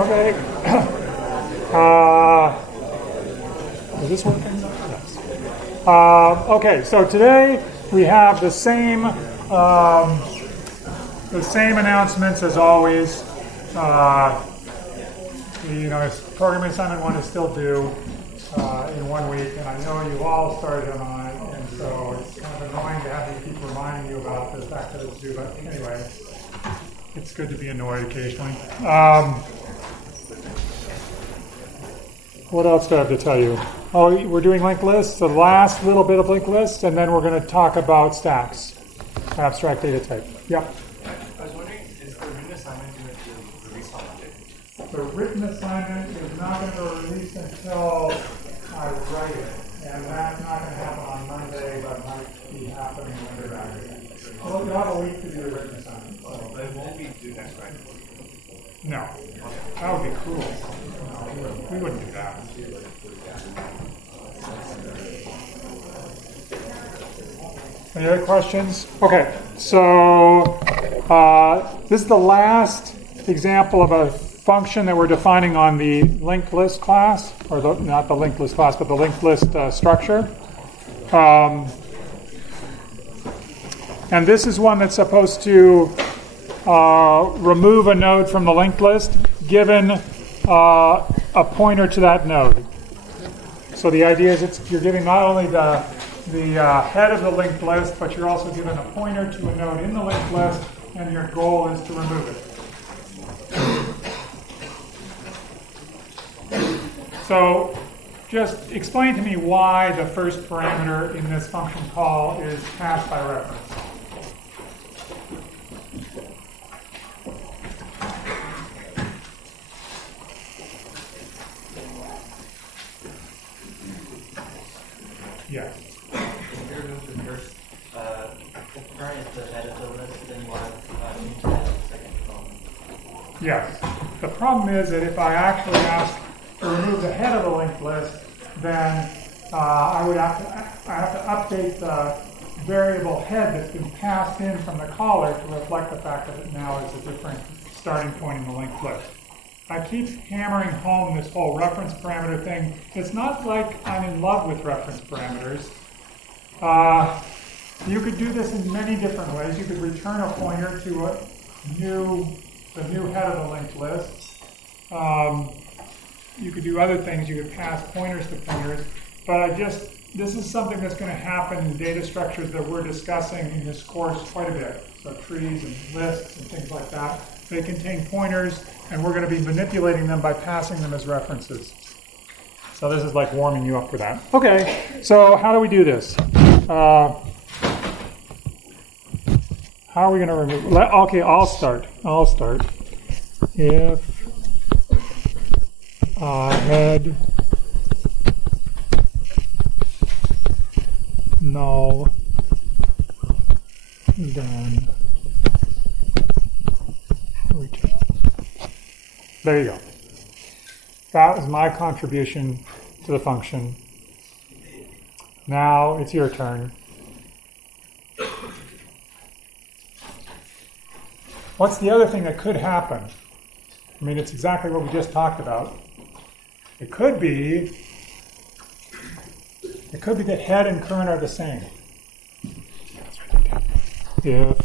Okay. Is this working? Yes. Okay, so today we have the same announcements as always. Programming assignment 1 is still due in 1 week, and I know you all started on it, and so it's kind of annoying to have me keep reminding you about the fact that it's due, but anyway, it's good to be annoyed occasionally. What else do I have to tell you? Oh, we're doing linked lists, the last little bit of linked lists, and then we're going to talk about stacks, abstract data type. Yep. I was wondering, is the written assignment going to be released on Monday? The written assignment is not going to be released until I write it, and that's not going to happen on Monday, but might be happening later that week. Well, you'll have a week to do the written assignment. So. But it won't be due next Friday. No. That would be cruel. No, we wouldn't do that. Any other questions? Okay, so this is the last example of a function that we're defining on the linked list class, or not the linked list class, but the linked list structure. And this is one that's supposed to remove a node from the linked list given a pointer to that node. So the idea is you're giving not only the head of the linked list, but you're also given a pointer to a node in the linked list, and your goal is to remove it. So just explain to me why the first parameter in this function call is passed by reference. Yes. If you remove the first current, the head of the list, then you want to add the second column. Yes. The problem is that if I actually ask to remove the head of the linked list, then I have to update the variable head that's been passed in from the caller to reflect the fact that it now is a different starting point in the linked list. I keep hammering home this whole reference parameter thing. It's not like I'm in love with reference parameters. You could do this in many different ways. You could return a pointer to the new head of the linked list. You could do other things. You could pass pointers to pointers. But this is something that's going to happen in data structures that we're discussing in this course quite a bit. So trees and lists and things like that. They contain pointers, and we're going to be manipulating them by passing them as references. So this is like warming you up for that. Okay, so how do we do this? How are we going to remove? Okay, I'll start. If head null, then return. There you go. That was my contribution to the function. Now it's your turn. What's the other thing that could happen? I mean, it's exactly what we just talked about. It could be that head and current are the same. If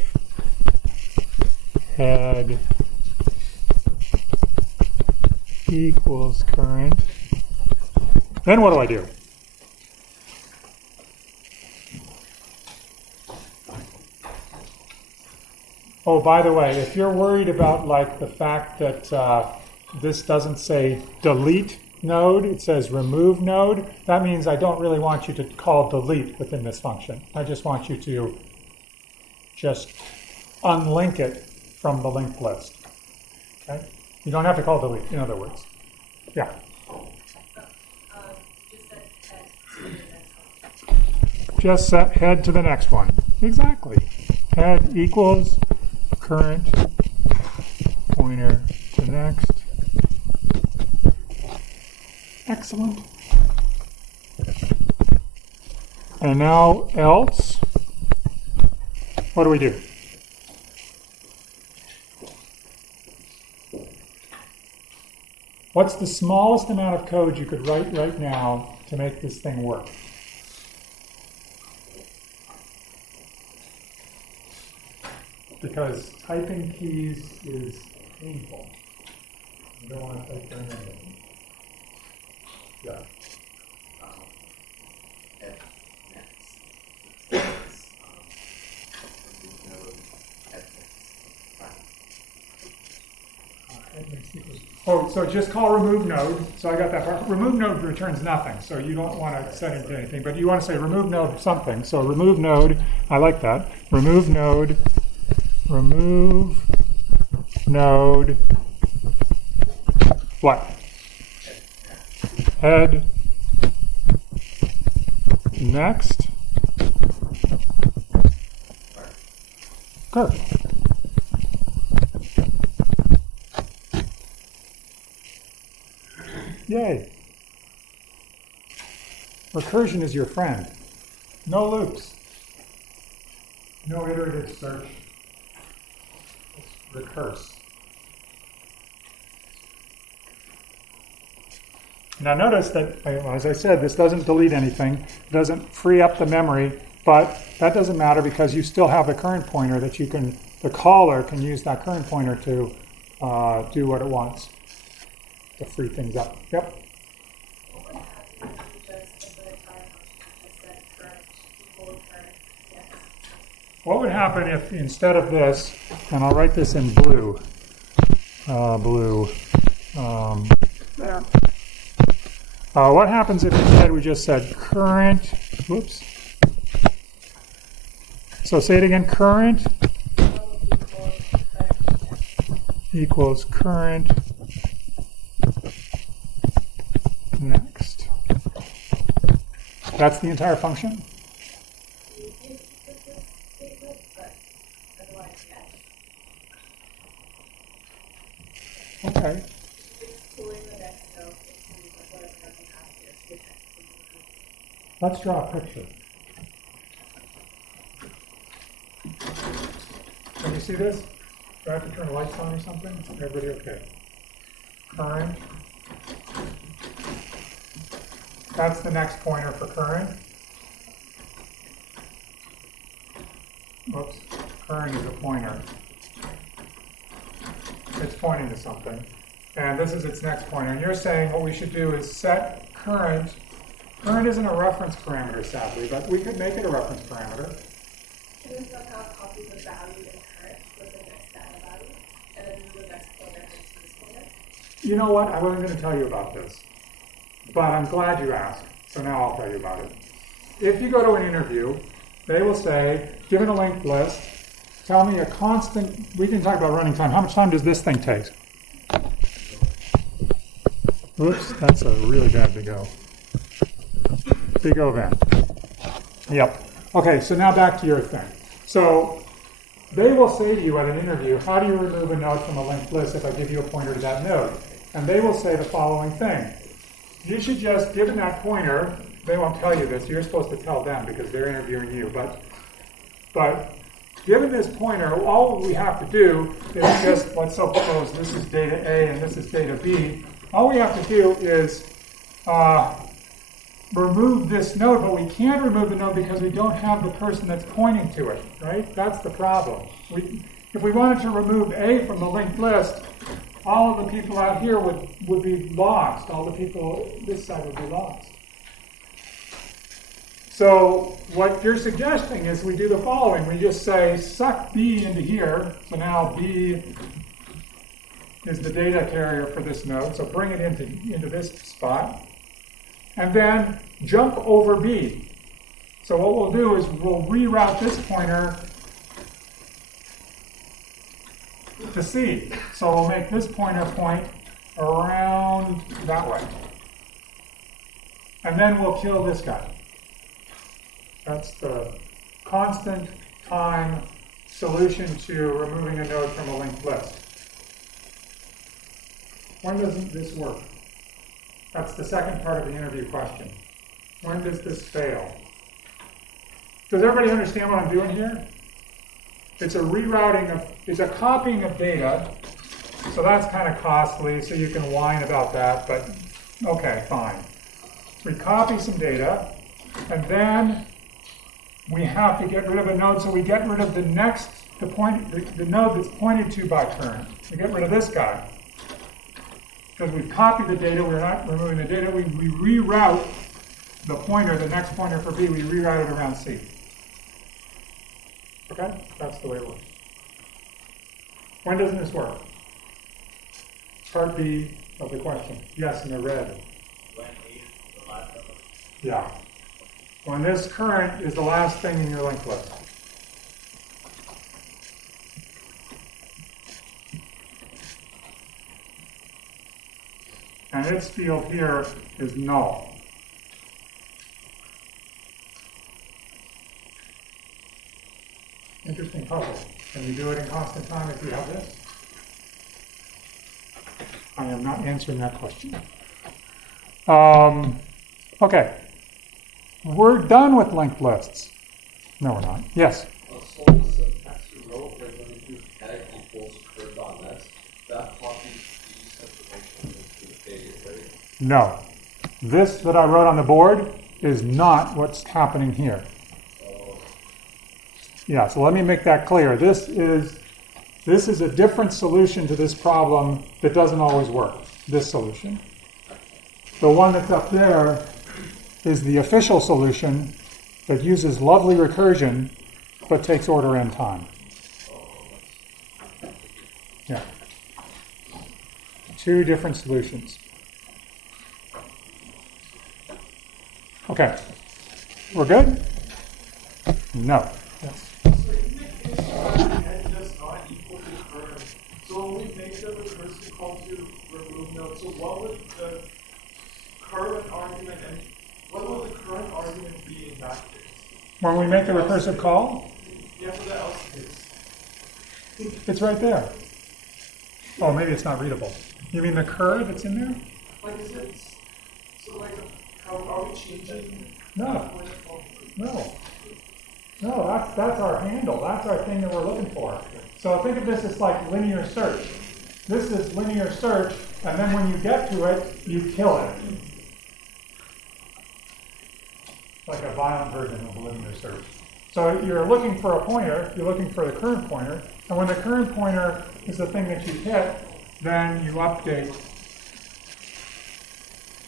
head equals current, then what do I do? Oh, by the way, if you're worried about like the fact that this doesn't say delete node, it says remove node, that means I don't really want you to call delete within this function. I just want you to just unlink it from the linked list. Okay? You don't have to call delete, in other words. Yeah. Just set head to the next one. Exactly. Head equals current pointer to next. Excellent. And now else. What do we do? What's the smallest amount of code you could write right now to make this thing work? Because typing keys is painful. You don't want to type very many. Yeah. Oh, so just call remove node. So I got that part. Remove node returns nothing, so you don't want to set it to anything. But you want to say remove node something. So remove node, I like that. Remove node, what? Head, next, curve. Yay. Recursion is your friend. No loops. No iterative search. Recurse. Now notice that, as I said, this doesn't delete anything. It doesn't free up the memory, but that doesn't matter because you still have the current pointer that you can, the caller can use that current pointer to do what it wants. To free things up. Yep. What would happen if instead of this, and I'll write this in blue, there. What happens if instead we just said current, whoops. So say it again, current equals current next. That's the entire function? Okay. Let's draw a picture. Can you see this? Do I have to turn the lights on or something? Everybody okay? Current. That's the next pointer for current. Whoops. Current is a pointer. It's pointing to something. And this is its next pointer. And you're saying what we should do is set current. Current isn't a reference parameter, sadly, but we could make it a reference parameter. Can we somehow copy the value in current with the next data value? And then the next pointer into this pointer? You know what? I wasn't going to tell you about this. But I'm glad you asked. So now I'll tell you about it. If you go to an interview, they will say, given a linked list, tell me a constant, we can talk about running time. How much time does this thing take? Oops, that's a really bad big O. Big O event. Yep. Okay, so now back to your thing. So they will say to you at an interview, how do you remove a node from a linked list if I give you a pointer to that node? And they will say the following thing. You should just, given that pointer, they won't tell you this, you're supposed to tell them because they're interviewing you, but given this pointer, all we have to do is just, let's suppose this is data A and this is data B. All we have to do is remove this node, but we can't remove the node because we don't have the person that's pointing to it, right? That's the problem. If we wanted to remove A from the linked list, all of the people out here would be lost. All the people this side would be lost. So what you're suggesting is we do the following. We just say suck B into here. So now B is the data carrier for this node. So bring it into this spot. And then jump over B. So what we'll do is we'll reroute this pointer to C. So we'll make this pointer point around that way. And then we'll kill this guy. That's the constant time solution to removing a node from a linked list. When doesn't this work? That's the second part of the interview question. When does this fail? Does everybody understand what I'm doing here? It's a rerouting of, it's a copying of data So that's kind of costly, so you can whine about that, but okay, fine. We copy some data, and then we have to get rid of a node, so we get rid of the next, the node that's pointed to by current. We get rid of this guy. Because we've copied the data, we're not removing the data, we reroute the pointer, the next pointer for B, we reroute it around C. Okay? That's the way it works. When doesn't this work? Part B of the question. Yes, in the red. When A is the last element. Yeah. When this current is the last thing in your linked list. And its field here is null. Interesting puzzle. Can you do it in constant time if you have this? I am not answering that question. Okay. We're done with linked lists. No, we're not. Yes? So the syntax you wrote, like when you do head equals curve.next, that copies these information into the page, right? No. This that I wrote on the board is not what's happening here. Yeah, so let me make that clear. This is a different solution to this problem that doesn't always work, this solution. The one that's up there is the official solution that uses lovely recursion but takes order n time. Yeah. Two different solutions. Okay. We're good? No. Yes. So in the case where head does not equal to current, so when we make the recursive call to remove node, so what would the current argument and what would the current argument be in that case? When we make the recursive call, Yeah, for the else case. it's right there. Oh, maybe it's not readable. You mean the cur that's in there? Like is it so like how are we changing No. that point of call? No, that's our handle. That's our thing that we're looking for. So think of this as like linear search. This is linear search, and then when you get to it, you kill it. Like a violent version of linear search. So you're looking for a pointer, you're looking for the current pointer, and when the current pointer is the thing that you hit, then you update.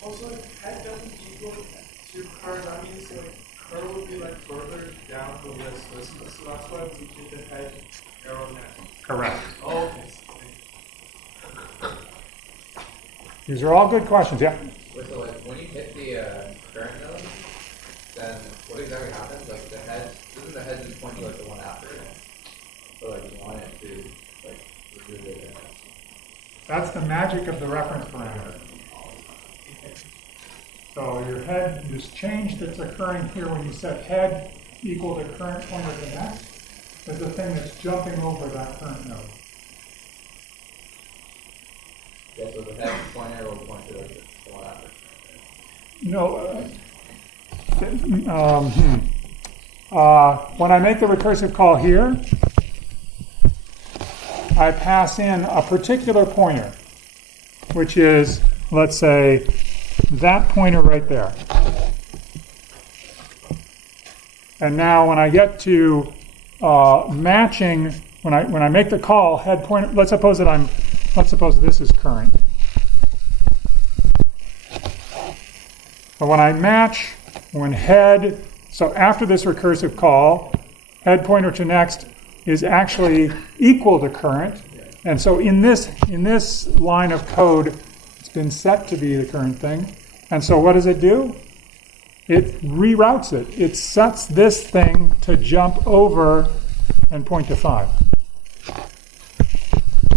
Also, if head doesn't equal to current, that means like current would be like further down the list. So that's why we keep the head arrow next. Correct. Oh, okay. These are all good questions, yeah? Wait, so like when you hit the current node, then what exactly happens? Like the head, isn't the head just pointing to like the one after it? So like you want it to like remove it. That's the magic of the reference parameter. So your head, this change that's occurring here when you set head equal to current pointer to next is the thing that's jumping over that current node. Yeah, so the head pointer will point to like the one after. No. When I make the recursive call here, I pass in a particular pointer, which is, let's say, that pointer right there. And now when I get to matching, when I make the call, head pointer, let's suppose this is current. But when I match, when head, so after this recursive call, head pointer to next is actually equal to current. And so in this line of code, it's been set to be the current thing. And so what does it do? It reroutes it. It sets this thing to jump over and point to 5.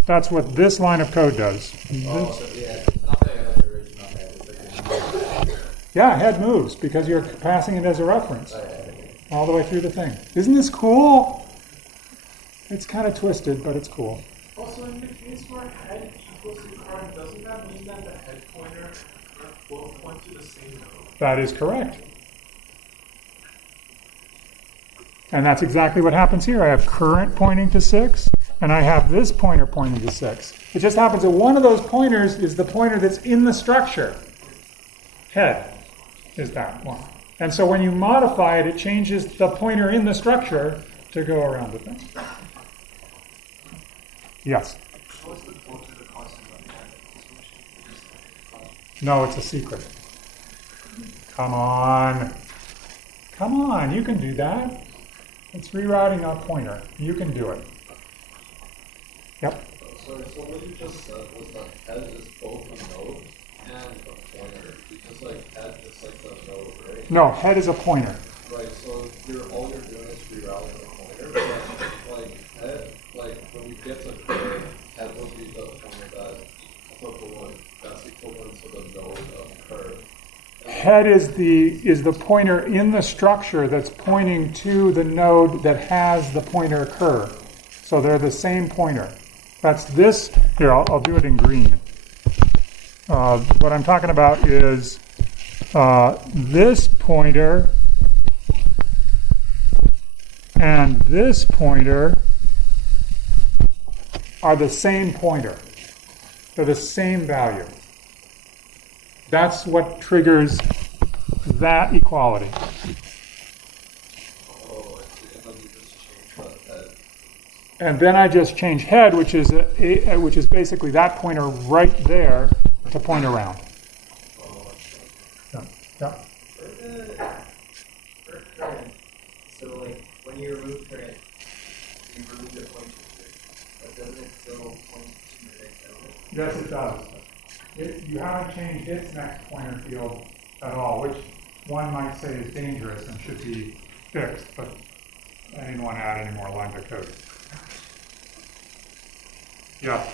That's what this line of code does. Oh, so yeah, it's not like the original head. It's like Yeah, head moves because you're passing it as a reference all the way through the thing. Isn't this cool? It's kind of twisted, but it's cool. Also, in the case where head equals to current, doesn't that mean that the head pointer and current both point to the same node? That is correct. And that's exactly what happens here. I have current pointing to 6, and I have this pointer pointing to 6. It just happens that one of those pointers is the pointer that's in the structure. Head is that one. And so when you modify it, it changes the pointer in the structure to go around the thing. Yes? What's the point of the constant on the head? No, it's a secret. Come on. Come on, you can do that. It's rerouting a pointer. You can do it. Yep. Sorry, so what you just said was that head is both a node and a pointer. Because like head is like the node, right? No, head is a pointer. Right, so all you're doing is rerouting the pointer. But like head, like when we get to curve, head will be the pointer that's equivalent to the node of curve. Head is the pointer in the structure that's pointing to the node that has the pointer curve. So they're the same pointer. That's this. Here, I'll do it in green. What I'm talking about is this pointer and this pointer are the same pointer. They're the same value. That's what triggers that equality. Oh, I see. And then you just change that head. And then I just change head, which is basically that pointer right there, to point around. Oh, I see. Yeah. For current, so like when you remove current, you remove the pointer, but doesn't it still point to the next element? Yes, it does. You haven't changed its next pointer field at all, which one might say is dangerous and should be fixed, but I didn't want to add any more lines of code. Yeah.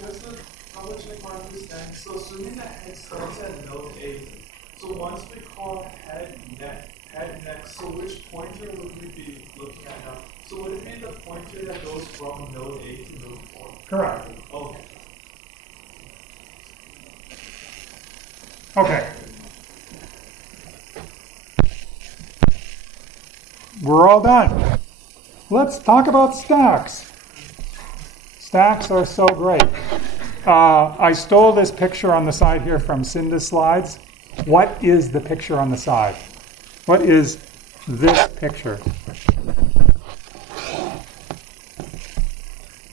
Just to double check my understanding. So assuming that head starts at node 8, so once we call head next, so which pointer would we be looking at now? So would it be the pointer that goes from node 8 to node 4? Correct. Okay. Okay. We're all done. Let's talk about stacks. Stacks are so great. I stole this picture on the side here from Cinda's slides. What is the picture on the side? What is this picture?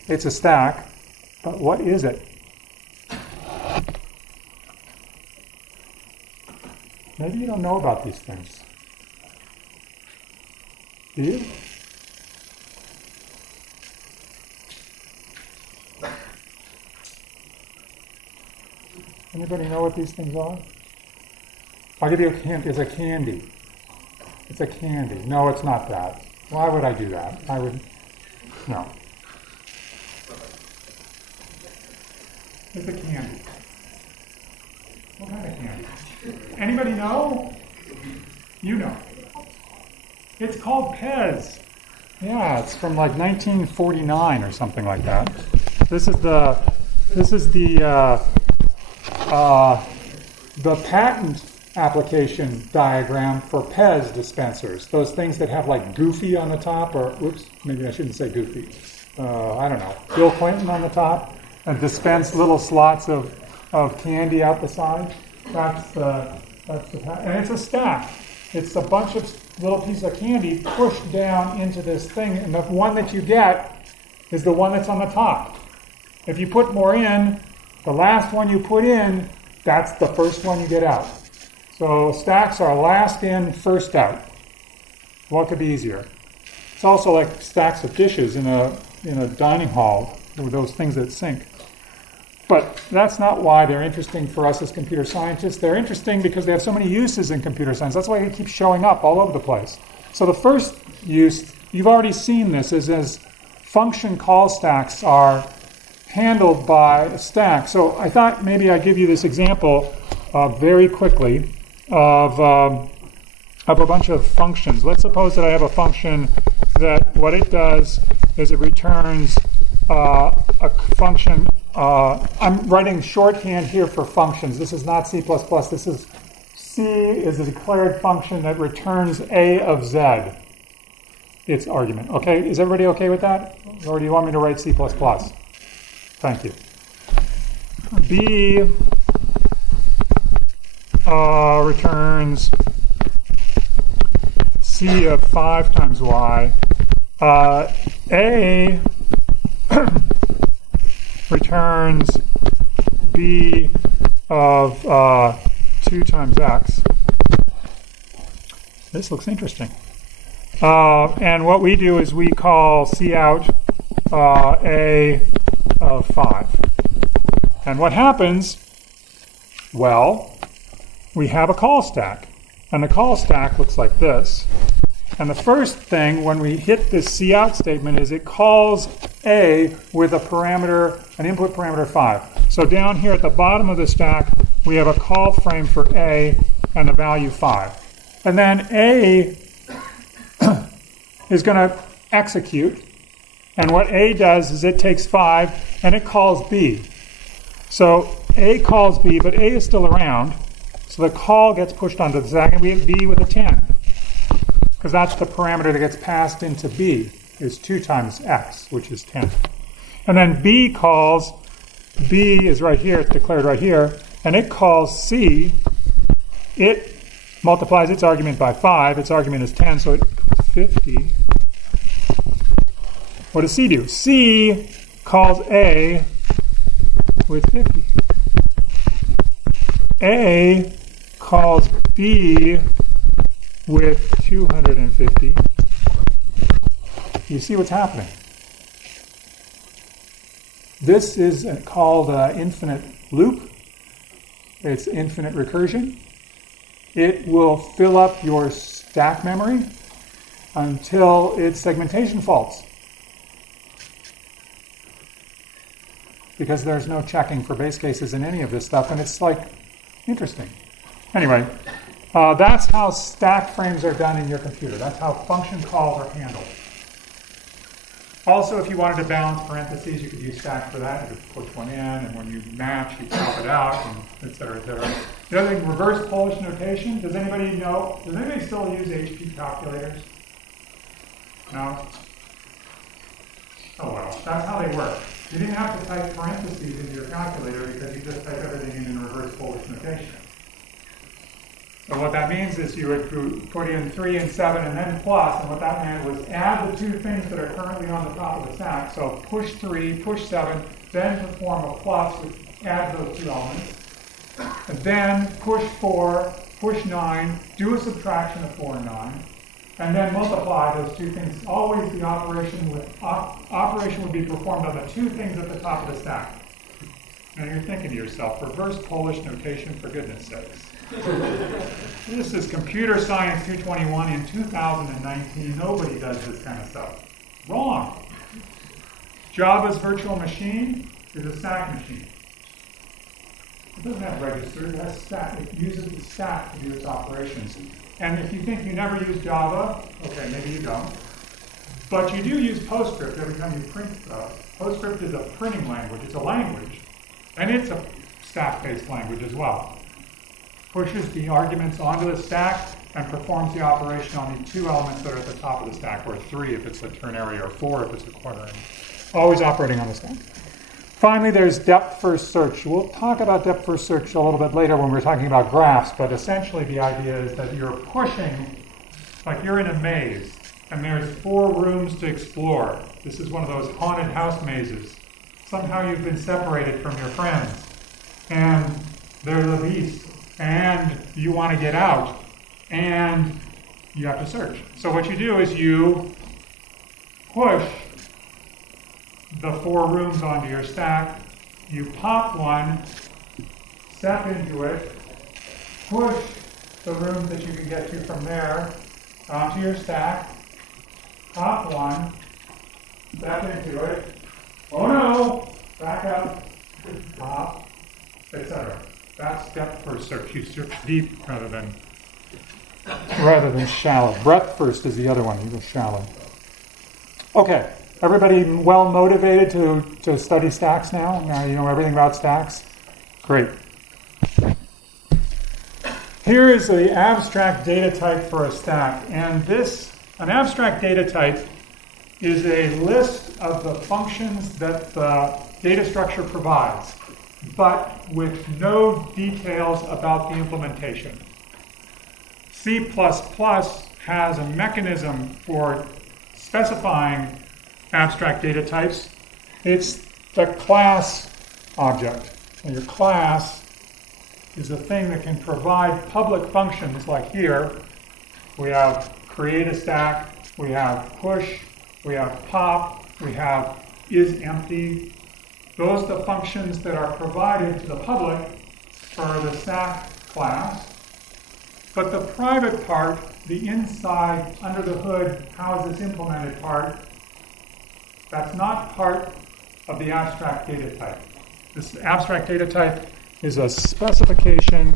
It's a stack, but what is it? Maybe you don't know about these things. Do you? Anybody know what these things are? I'll give you a hint. It's a candy. It's a candy. No, it's not that. Why would I do that? I would... No. It's a candy. What kind of candy? Anybody know? You know. It's called Pez. Yeah, it's from like 1949 or something like that. This is the patent application diagram for Pez dispensers. Those things that have like Goofy on the top, or whoops, maybe I shouldn't say Goofy. I don't know. Bill Clinton on the top, and dispense little slots of candy out the side. That's the patent, and it's a stack. It's a bunch of little pieces of candy pushed down into this thing, and the one that you get is the one that's on the top. If you put more in, the last one you put in, that's the first one you get out. So stacks are last in, first out. What could be easier? It's also like stacks of dishes in a dining hall, with those things that sink. But that's not why they're interesting for us as computer scientists. They're interesting because they have so many uses in computer science. That's why it keeps showing up all over the place. So the first use, you've already seen this, is as function call stacks are handled by a stack. So I thought maybe I'd give you this example very quickly of a bunch of functions. Let's suppose that I have a function that what it does is it returns a function. I'm writing shorthand here for functions. This is not C++. This is C is a declared function that returns A of Z. its argument. Okay, is everybody okay with that? Or do you want me to write C++? Thank you. B returns C of 5 times y. A returns B of 2 times x. This looks interesting. And what we do is we call C out A of 5. And what happens? Well, we have a call stack. And the call stack looks like this. And the first thing when we hit this C out statement is it calls A with a parameter, an input parameter 5. So down here at the bottom of the stack, we have a call frame for A and the value 5. And then A is going to execute. And what A does is it takes 5 and it calls B. So A calls B, but A is still around. So the call gets pushed onto the stack, and we have B with a 10. Because that's the parameter that gets passed into B, is 2 times x, which is 10. And then B calls, B is right here, it's declared right here, and it calls C. It multiplies its argument by 5. Its argument is 10, so it's 50. What does C do? C calls A with 50. A calls B with 250. You see what's happening. This is called infinite loop. It's infinite recursion. It will fill up your stack memory until its segmentation faults. Because there's no checking for base cases in any of this stuff, and it's like interesting. Anyway, that's how stack frames are done in your computer. That's how function calls are handled. Also, if you wanted to balance parentheses, you could use stack for that. You could push one in, and when you match, you pop it out, and et cetera, et cetera. The other thing, reverse Polish notation. Does anybody know? Does anybody still use HP calculators? No? Oh well, that's how they work. You didn't have to type parentheses into your calculator because you just type everything in reverse Polish notation. So what that means is you would put in 3 and 7 and then plus, and what that meant was add the 2 things that are currently on the top of the stack. So push 3, push 7, then perform a plus, which adds those 2 elements. And then push 4, push 9, do a subtraction of 4 and 9, and then multiply those 2 things. Always the operation would be performed on the 2 things at the top of the stack. Now you're thinking to yourself, reverse Polish notation, for goodness sakes. This is Computer Science 221 in 2019. Nobody does this kind of stuff. Wrong. Java's virtual machine is a stack machine. It doesn't have registers, it has stack. It uses the stack to do its operations. And if you think you never use Java, okay, maybe you don't. But you do use PostScript every time you print stuff. PostScript is a printing language. It's a language. And it's a stack-based language as well. Pushes the arguments onto the stack and performs the operation on the 2 elements that are at the top of the stack, or 3 if it's a ternary, or 4 if it's a quaternary. Always operating on the stack. Finally, there's depth-first search. We'll talk about depth-first search a little bit later when we're talking about graphs, but essentially the idea is that you're pushing, like you're in a maze, and there's 4 rooms to explore. This is one of those haunted house mazes. Somehow you've been separated from your friends, and there's a beast, and you want to get out, and you have to search. So what you do is you push the 4 rooms onto your stack, you pop one, step into it, push the rooms that you can get to from there onto your stack, pop one, step into it, oh no, back up, pop, etc. That's depth first search. You search deep rather than shallow. Breadth first is the other one. You go shallow. Okay, everybody well motivated to study stacks now? Now you know everything about stacks? Great. Here is the abstract data type for a stack, and this An abstract data type is a list of the functions that the data structure provides, but with no details about the implementation. C++ has a mechanism for specifying abstract data types. It's the class object. And your class is a thing that can provide public functions like here. We have create a stack, we have push, we have pop, we have isEmpty. Those are the functions that are provided to the public for the stack class. But the private part, the inside, under the hood, how is this implemented part, that's not part of the abstract data type. This abstract data type is a specification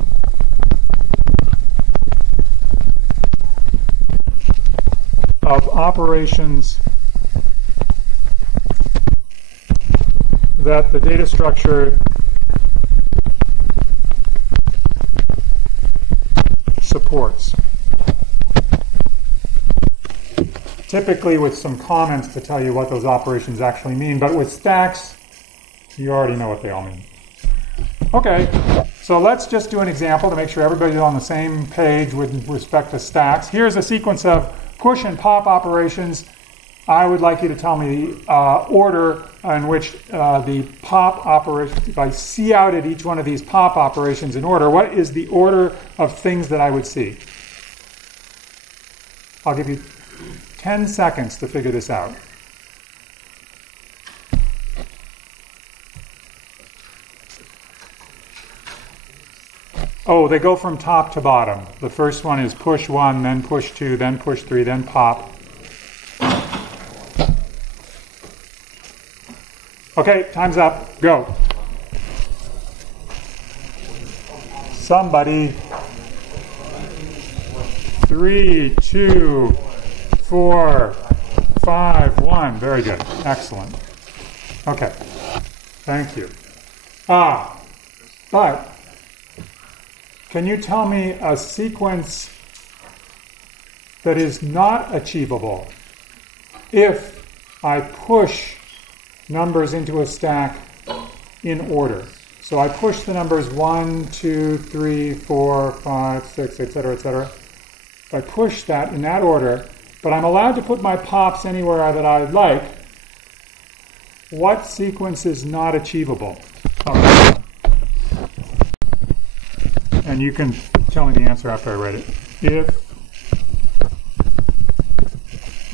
of operations that the data structure supports. Typically with some comments to tell you what those operations actually mean, but with stacks, you already know what they all mean. Okay, so let's just do an example to make sure everybody's on the same page with respect to stacks. Here's a sequence of push and pop operations. I would like you to tell me the order in which the pop operations, if I see out at each one of these pop operations in order, what is the order of things that I would see? I'll give you 10 seconds to figure this out. Oh, they go from top to bottom. The first one is push 1, then push 2, then push 3, then pop. Okay, time's up. Go. Somebody. 3, 2, 4, 5, 1. Very good. Excellent. Okay. Thank you. But can you tell me a sequence that is not achievable if I push numbers into a stack in order? So I push the numbers 1, 2, 3, 4, 5, 6, etc., etc. If I push that in that order, but I'm allowed to put my pops anywhere that I like, what sequence is not achievable? Okay. And you can tell me the answer after I read it. If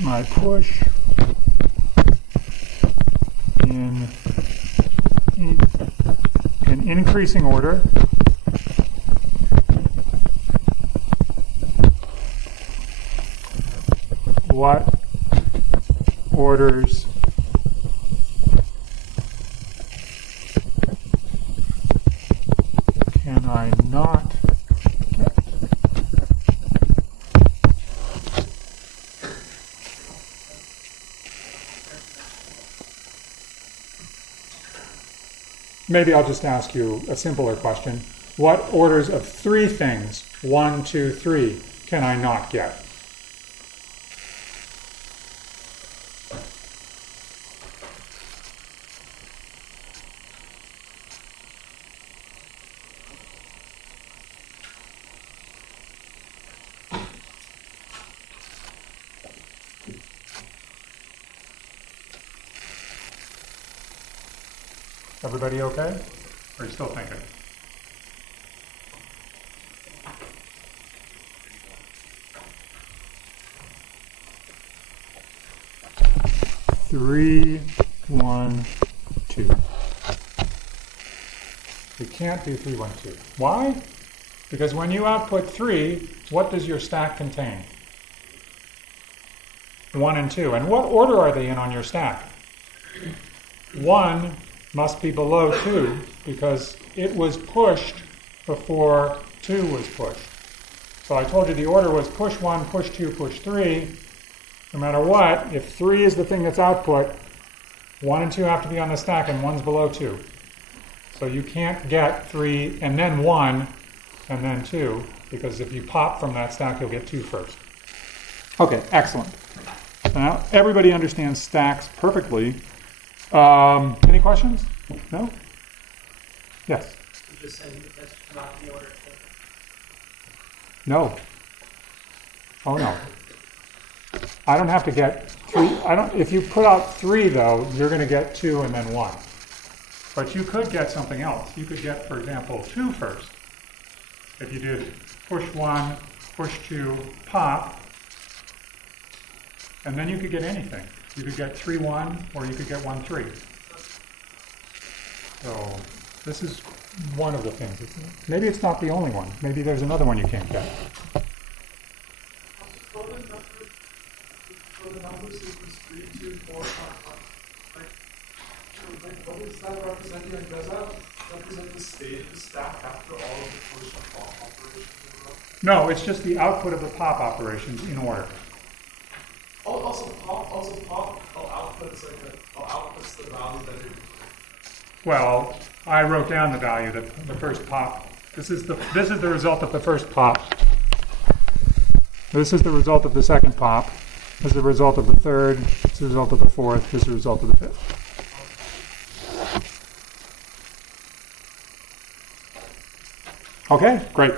my push in increasing order what orders can I not get? Maybe I'll just ask you a simpler question. What orders of 3 things, 1, 2, 3, can I not get? Everybody okay? Or are you still thinking? Three, 1, 2. You can't do 3, 1, 2. Why? Because when you output 3, what does your stack contain? 1 and 2. And what order are they in on your stack? 1 must be below 2 because it was pushed before 2 was pushed. So I told you the order was push 1, push 2, push 3. No matter what, if 3 is the thing that's output, 1 and 2 have to be on the stack and 1's below 2. So you can't get 3 and then 1 and then 2 because if you pop from that stack, you'll get 2 first. Okay, excellent. Now, everybody understands stacks perfectly. Any questions? No? Yes? You're just saying that's not the order. No. Oh, no. I don't have to get 3. If you put out 3, though, you're going to get 2 and then 1. But you could get something else. You could get, for example, 2 first. If you did push 1, push 2, pop, and then you could get anything. You could get 3, 1, or you could get 1, 3. So this is one of the things. Maybe it's not the only one. Maybe there's another one you can't get. For the number sequence 3, 2, 4, 5, what is that representing? Like, does that represent the stack after all of the push and pop operations? No, it's just the output of the pop operations in order. Also pop outputs the value that it. Well, I wrote down the value that the first pop. This is the result of the first pop. This is the result of the second pop. This is the result of the third. This is the result of the fourth. This is the result of the fifth. Okay, great.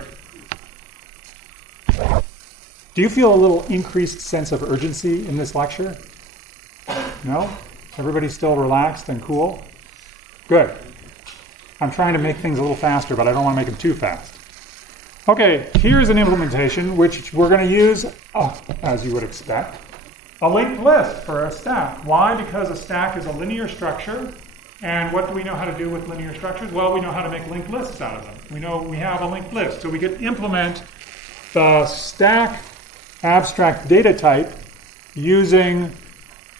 Do you feel a little increased sense of urgency in this lecture? No? Everybody's still relaxed and cool? Good. I'm trying to make things a little faster, but I don't want to make them too fast. Okay, here's an implementation which we're going to use, as you would expect, a linked list for a stack. Why? Because a stack is a linear structure. And what do we know how to do with linear structures? Well, we know how to make linked lists out of them. We know we have a linked list. So we could implement the stack abstract data type using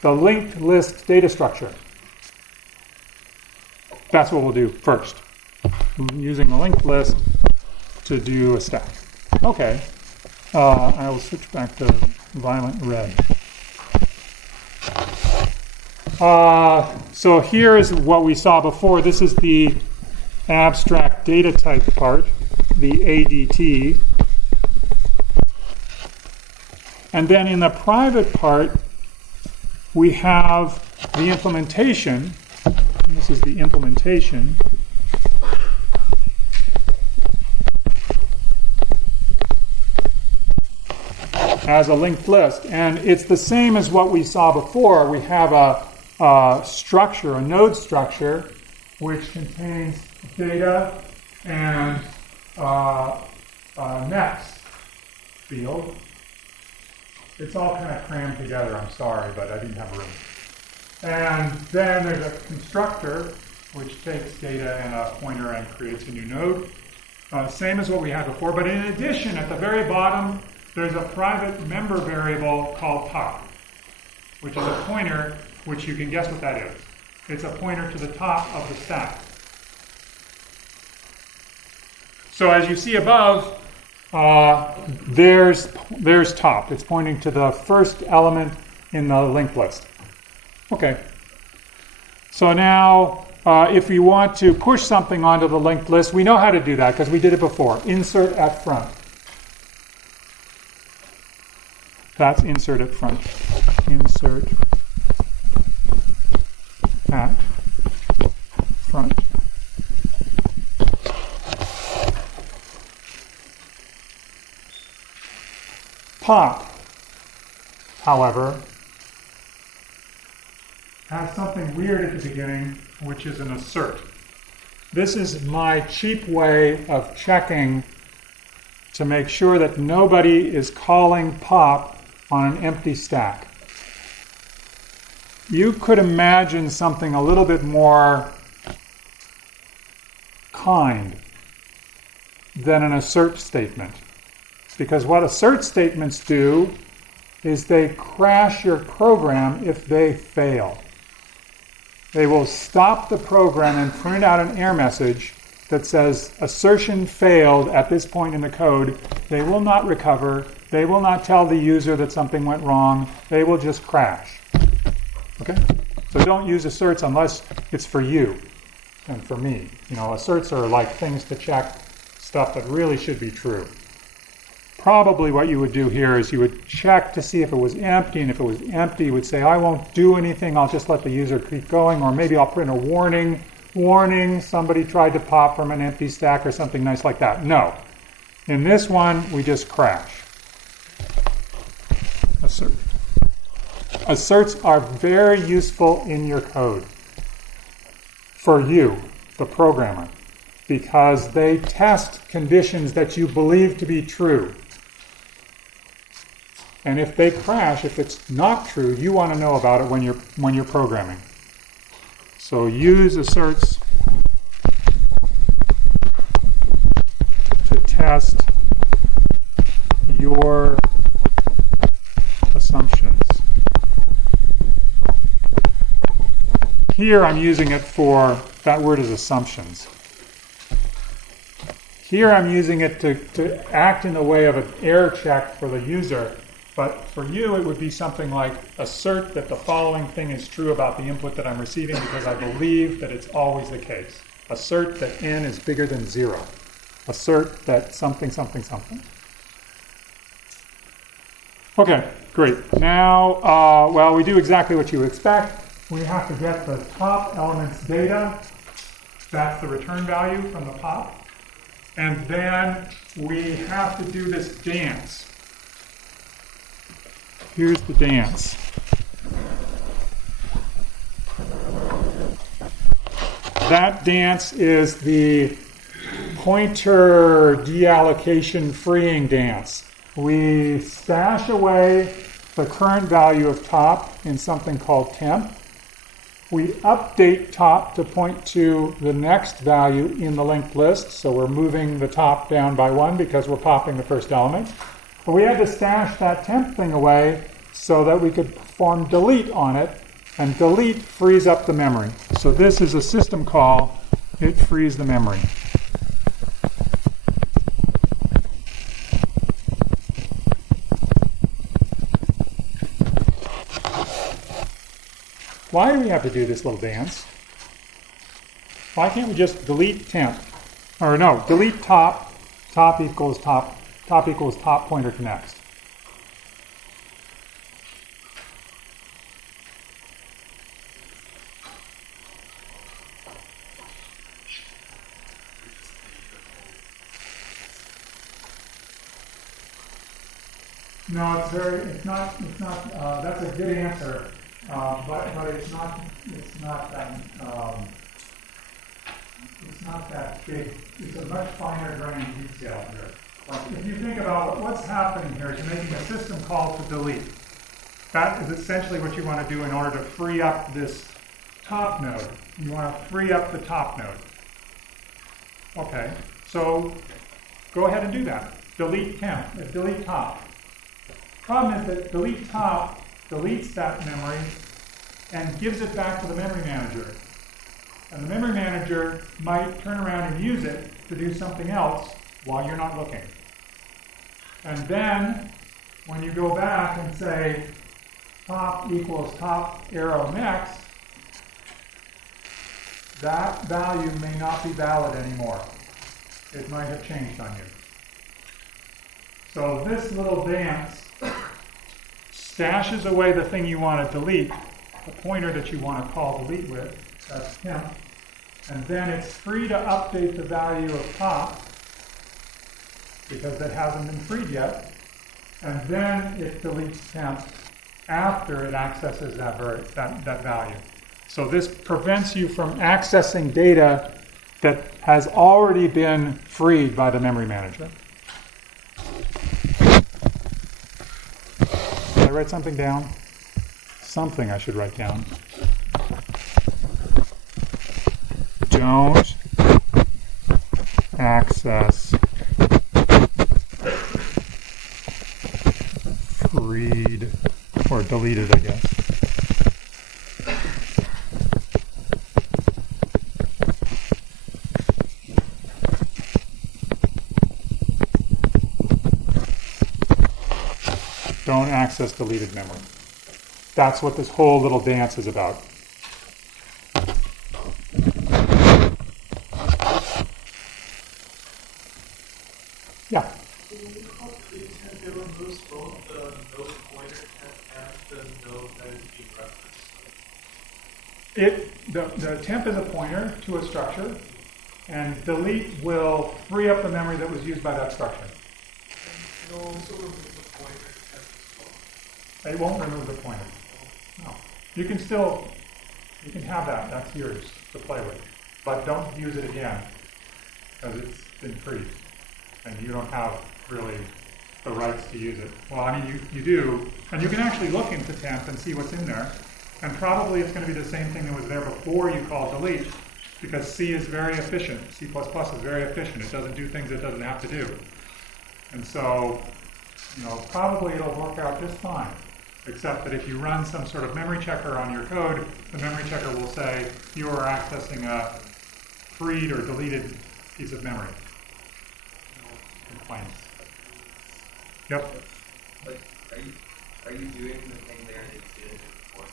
the linked list data structure. That's what we'll do first. Using the linked list to do a stack. Okay. I will switch back to violet red. So here is what we saw before. This is the abstract data type part, the ADT. And then in the private part, we have the implementation. This is the implementation. As a linked list. And it's the same as what we saw before. We have a structure, a node structure, which contains data and next field. It's all kind of crammed together, I'm sorry, but I didn't have room. And then there's a constructor, which takes data and a pointer and creates a new node. Same as what we had before, but in addition, at the very bottom, there's a private member variable called top, which is a pointer, which you can guess what that is. It's a pointer to the top of the stack. So as you see above, there's top. It's pointing to the first element in the linked list. Okay. So now, if we want to push something onto the linked list, we know how to do that because we did it before. Insert at front. That's insert at front. Insert at front. Pop, however, has something weird at the beginning, which is an assert. This is my cheap way of checking to make sure that nobody is calling pop on an empty stack. You could imagine something a little bit more kind than an assert statement. Because what assert statements do is they crash your program if they fail. They will stop the program and print out an error message that says assertion failed at this point in the code. They will not recover. They will not tell the user that something went wrong. They will just crash. Okay? So don't use asserts unless it's for you and for me. You know, asserts are like things to check stuff that really should be true. probably what you would do here is you would check to see if it was empty, and if it was empty, you would say, I won't do anything, I'll just let the user keep going, or maybe I'll put in a warning, somebody tried to pop from an empty stack or something nice like that. No. In this one, we just crash. Assert. Asserts are very useful in your code for you, the programmer, because they test conditions that you believe to be true. And if they crash, if it's not true, you want to know about it when you're programming. So use asserts to test your assumptions. Here I'm using it for, that word is assumptions. Here I'm using it to act in the way of an error check for the user, but for you it would be something like assert that the following thing is true about the input that I'm receiving because I believe that it's always the case. Assert that n is bigger than 0. Assert that something, something, something. Okay, great. Now, well, we do exactly what you would expect. We have to get the top element's data. That's the return value from the top. And then we have to do this dance. Here's the dance. That dance is the pointer deallocation freeing dance. We stash away the current value of top in something called temp. We update top to point to the next value in the linked list. So we're moving the top down by 1 because we're popping the first element. But we had to stash that temp thing away so that we could perform delete on it. And delete frees up the memory. So this is a system call. It frees the memory. Why do we have to do this little dance? Why can't we just delete temp? Or no, delete top, top equals top pointer to next. No, it's not, that's a good answer. But it's not that big. It's a much finer grained detail here. Like if you think about what's happening here, you're making a system call to delete. That is essentially what you want to do in order to free up this top node. You want to free up the top node. Okay, so go ahead and do that. Delete temp, delete top. Problem is that delete top deletes that memory and gives it back to the memory manager. And the memory manager might turn around and use it to do something else while you're not looking. And then, when you go back and say top equals top arrow next, that value may not be valid anymore. It might have changed on you. So this little dance stashes away the thing you want to delete, the pointer that you want to call delete with, that's temp, and then it's free to update the value of top, because it hasn't been freed yet, and then it deletes temp after it accesses that value. So this prevents you from accessing data that has already been freed by the memory manager. Did I write something down? Something I should write down. Don't access freed or deleted, I guess. Don't access deleted memory. That's what this whole little dance is about. Yeah? Can you call if it removes both the node pointer and the node that is being referenced? The temp is a pointer to a structure, and delete will free up the memory that was used by that structure. And it'll also remove the pointer temp as well. It won't remove the pointer. No. You can have that. That's yours to play with. But don't use it again, because it's been freed. And you don't have really the rights to use it. Well, I mean, you do. And you can actually look into temp and see what's in there. And probably it's going to be the same thing that was there before you call delete, because C is very efficient. C++ is very efficient. It doesn't do things it doesn't have to do. And so, probably it'll work out just fine. Except that if you run some sort of memory checker on your code, the memory checker will say you are accessing a freed or deleted piece of memory. Complaints. Yep. But are you doing the thing there that you did before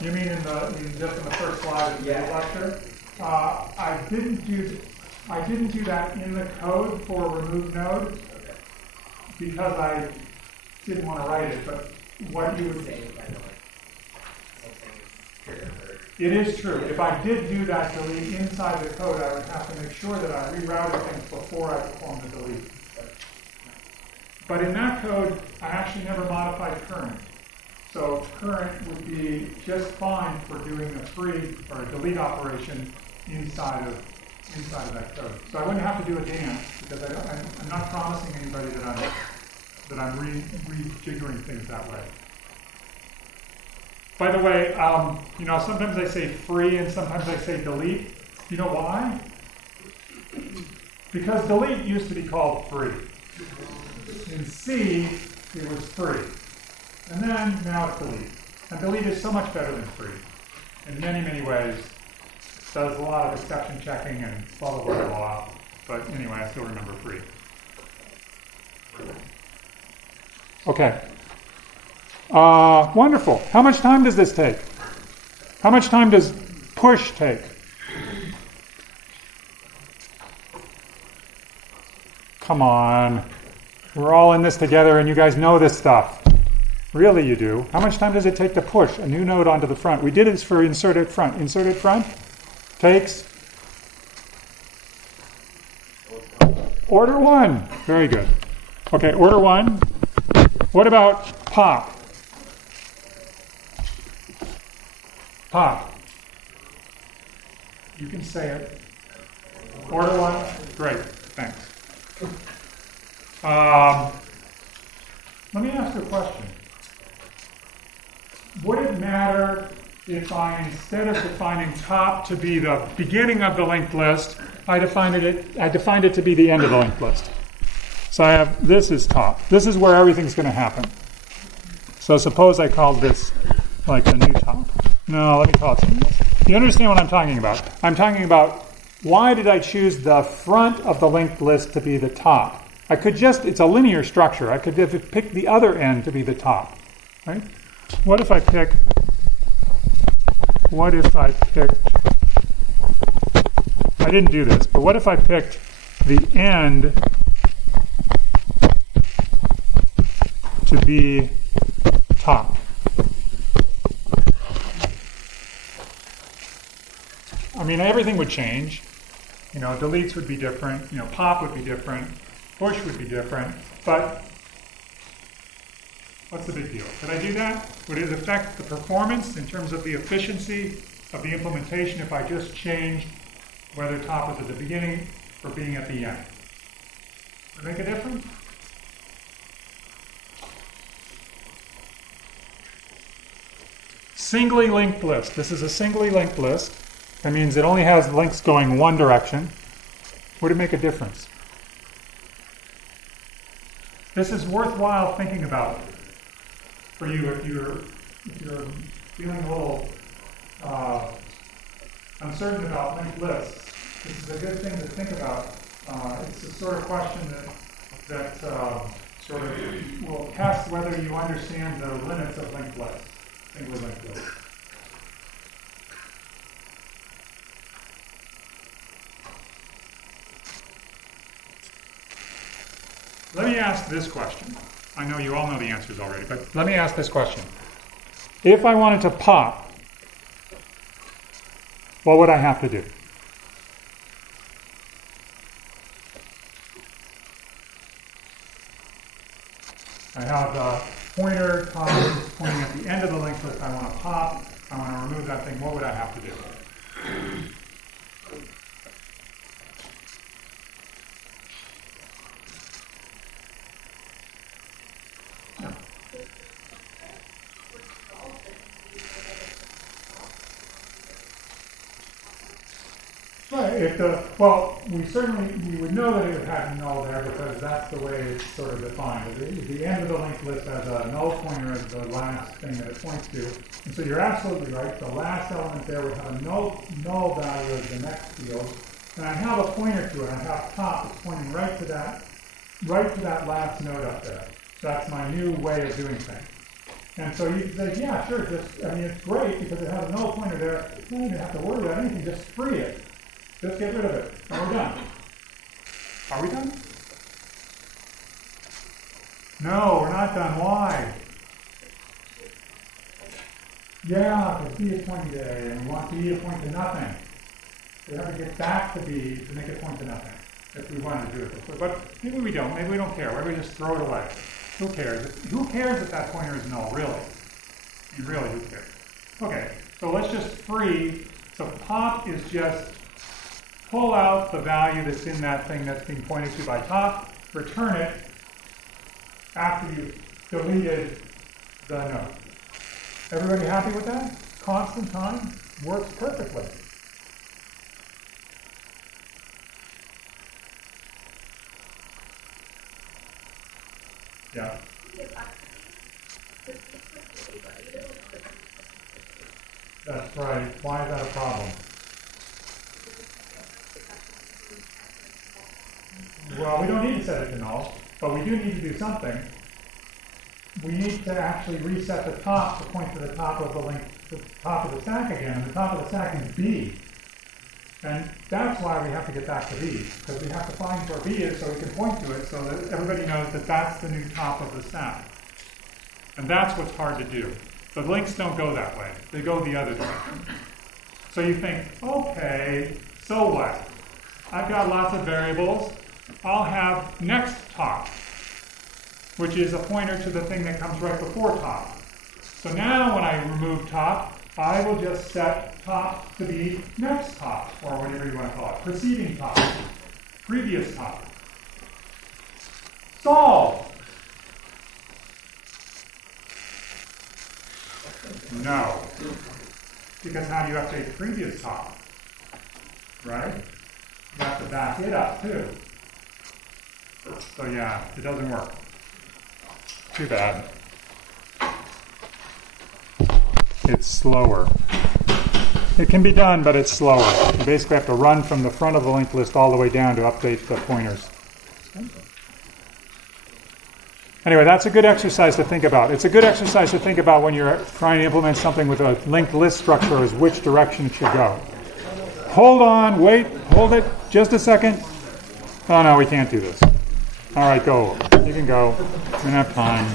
the You mean just in the first slide of the lecture? I didn't do that in the code for remove node because I didn't want to write it. But what you would say, it is true. If I did do that delete inside the code, I would have to make sure that I rerouted things before I performed the delete. But in that code, I actually never modified current. So current would be just fine for doing a free or a delete operation inside of that code. So I wouldn't have to do a dance because I'm not promising anybody that I'm rejiggering things that way. By the way, sometimes I say free and sometimes I say delete. You know why? Because delete used to be called free. In C, it was free. And then now it's delete. And delete is so much better than free. In many, many ways. It does a lot of exception checking and blah, blah, blah, blah. But anyway, I still remember free. Okay. Wonderful. How much time does this take? How much time does push take? Come on. We're all in this together and you guys know this stuff. Really you do. How much time does it take to push a new node onto the front? We did this for insert at front. Insert at front takes order 1. Very good. Okay, order 1. What about pop? Pop. You can say it. Order 1. Great. Thanks. Let me ask you a question. Would it matter if I, instead of defining top to be the beginning of the linked list, I defined it to be the end of the linked list? So I have, this is top. This is where everything's going to happen. So suppose I called this like the new top. No, let me call it something else. You understand what I'm talking about? I'm talking about why did I choose the front of the linked list to be the top? I could just, it's a linear structure. I could have picked the other end to be the top, right? What if I picked, I didn't do this, but what if I picked the end to be top? I mean, everything would change. Deletes would be different. Pop would be different. Push would be different. But what's the big deal? Could I do that? Would it affect the performance in terms of the efficiency of the implementation if I just changed whether top was at the beginning or being at the end? Would it make a difference? Singly linked list. This is a singly linked list. That means it only has links going one direction. Would it make a difference? This is worthwhile thinking about for you if you're feeling a little uncertain about linked lists. This is a good thing to think about. It's the sort of question that sort of will test whether you understand the limits of linked lists, singly linked lists. Let me ask this question. I know you all know the answers already, but let me ask this question. If I wanted to pop, what would I have to do? I have the pointer, top is pointing at the end of the linked list. I want to pop. I want to remove that thing. What would I have to do? Well, we would know that it would have null there because that's the way it's sort of defined. The end of the linked list has a null pointer as the last thing that it points to. And so you're absolutely right. The last element there would have a null value as the next field. And I have a pointer to it. I have top. It's pointing right to that last node up there. So that's my new way of doing things. And so you can say, yeah, sure. It's great because it has a null pointer there. You don't even have to worry about anything. Just free it. Just get rid of it, and we're done. Are we done? No, we're not done. Why? Yeah, because B is pointing to A, and we want B to point to nothing. We have to get back to B to make it point to nothing, if we wanted to do it this way. But maybe we don't. Maybe we don't care. Maybe we just throw it away. Who cares? Who cares if that pointer is null, really? Really, who cares? Okay, so let's just free. So pop is just pull out the value that's in that thing that's being pointed to by top, return it after you've deleted the node. Everybody happy with that? Constant time works perfectly. Yeah. That's right. Why is that a problem? Well, we don't need to set it to null, but we do need to do something. We need to actually reset the top to point to the top of the link, the top of the stack again, and the top of the stack is B. And that's why we have to get back to B, because we have to find where B is so we can point to it so that everybody knows that that's the new top of the stack. And that's what's hard to do. The links don't go that way. They go the other direction. So you think, okay, so what? I've got lots of variables. I'll have next top, which is a pointer to the thing that comes right before top. So now when I remove top, I will just set top to be next top, or whatever you want to call it, preceding top, previous top. Solved! No. Because how do you update previous top? Right? You have to back it up too. So yeah, it doesn't work. Too bad. It's slower. It can be done, but it's slower. You basically have to run from the front of the linked list all the way down to update the pointers. Anyway, that's a good exercise to think about. It's a good exercise to think about when you're trying to implement something with a linked list structure, is which direction it should go. Hold on, wait, hold it, just a second. Oh no, we can't do this. All right, go. You can go. We don't have time.